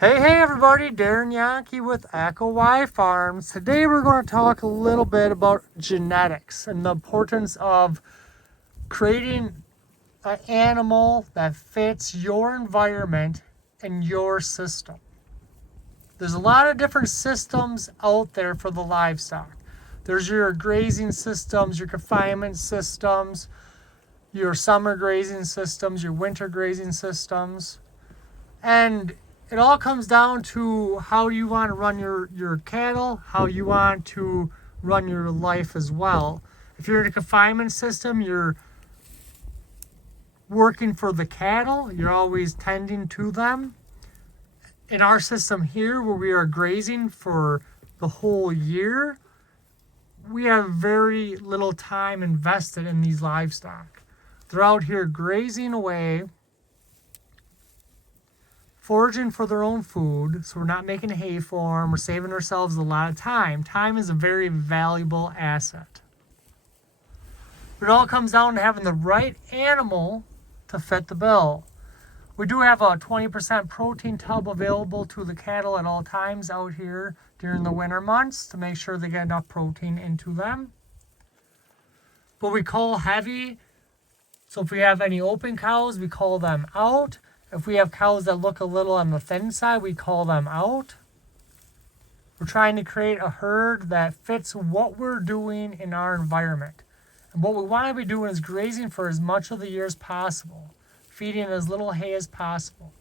Hey everybody, Darren Yankee with Echo Y Farms. Today we're going to talk a little bit about genetics and the importance of creating an animal that fits your environment and your system. There's a lot of different systems out there for the livestock. There's your grazing systems, your confinement systems, your summer grazing systems, your winter grazing systems. And it all comes down to how you want to run your cattle, how you want to run your life as well. If you're in a confinement system, you're working for the cattle, you're always tending to them. In our system here, where we are grazing for the whole year, we have very little time invested in these livestock. They're out here grazing away, foraging for their own food, so we're not making hay for them. We're saving ourselves a lot of time. Time is a very valuable asset. But it all comes down to having the right animal to fit the bill. We do have a 20% protein tub available to the cattle at all times out here during the winter months to make sure they get enough protein into them. But we cull heavy, so if we have any open cows, we cull them out. If we have cows that look a little on the thin side, we cull them out. We're trying to create a herd that fits what we're doing in our environment. And what we want to be doing is grazing for as much of the year as possible, feeding as little hay as possible.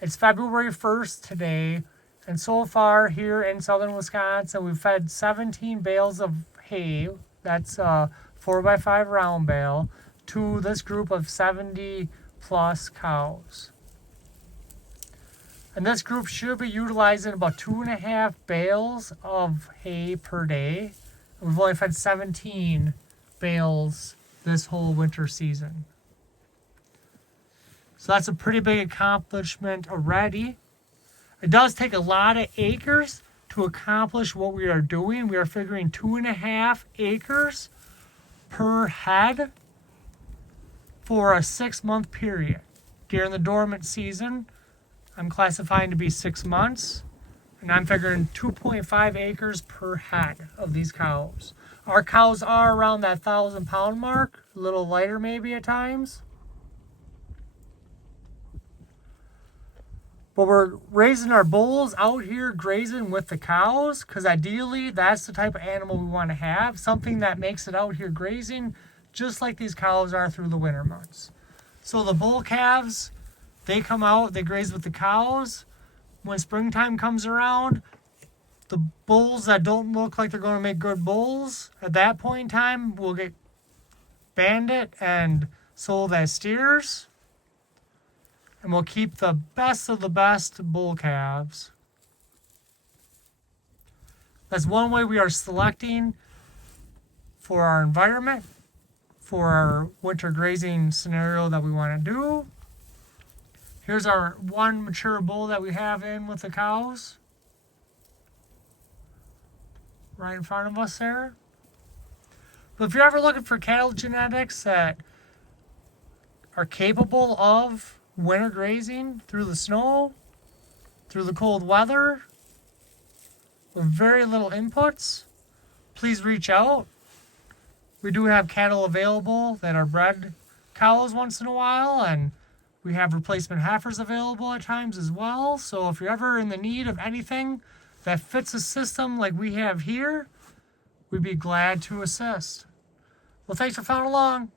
It's February 1st today, and so far here in southern Wisconsin, we've fed 17 bales of hay, that's a 4x5 round bale, to this group of 70 plus cows. And this group should be utilizing about 2.5 bales of hay per day. We've only fed 17 bales this whole winter season. So that's a pretty big accomplishment already. It does take a lot of acres to accomplish what we are doing. We are figuring 2.5 acres per head for a 6-month period. During the dormant season, I'm classifying to be 6 months, and I'm figuring 2.5 acres per head of these cows. Our cows are around that 1,000-pound mark, a little lighter maybe at times. But we're raising our bulls out here grazing with the cows, because ideally that's the type of animal we want to have, something that makes it out here grazing just like these cows are through the winter months. So the bull calves, they come out, they graze with the cows. When springtime comes around, the bulls that don't look like they're going to make good bulls, at that point in time, will get banded and sold as steers. And we'll keep the best of the best bull calves. That's one way we are selecting for our environment, for our winter grazing scenario that we want to do. Here's our one mature bull that we have in with the cows. Right in front of us there. But if you're ever looking for cattle genetics that are capable of winter grazing through the snow, through the cold weather, with very little inputs, please reach out. We do have cattle available that are bred cows once in a while, and we have replacement heifers available at times as well. So if you're ever in the need of anything that fits a system like we have here, we'd be glad to assist. Well, thanks for following along.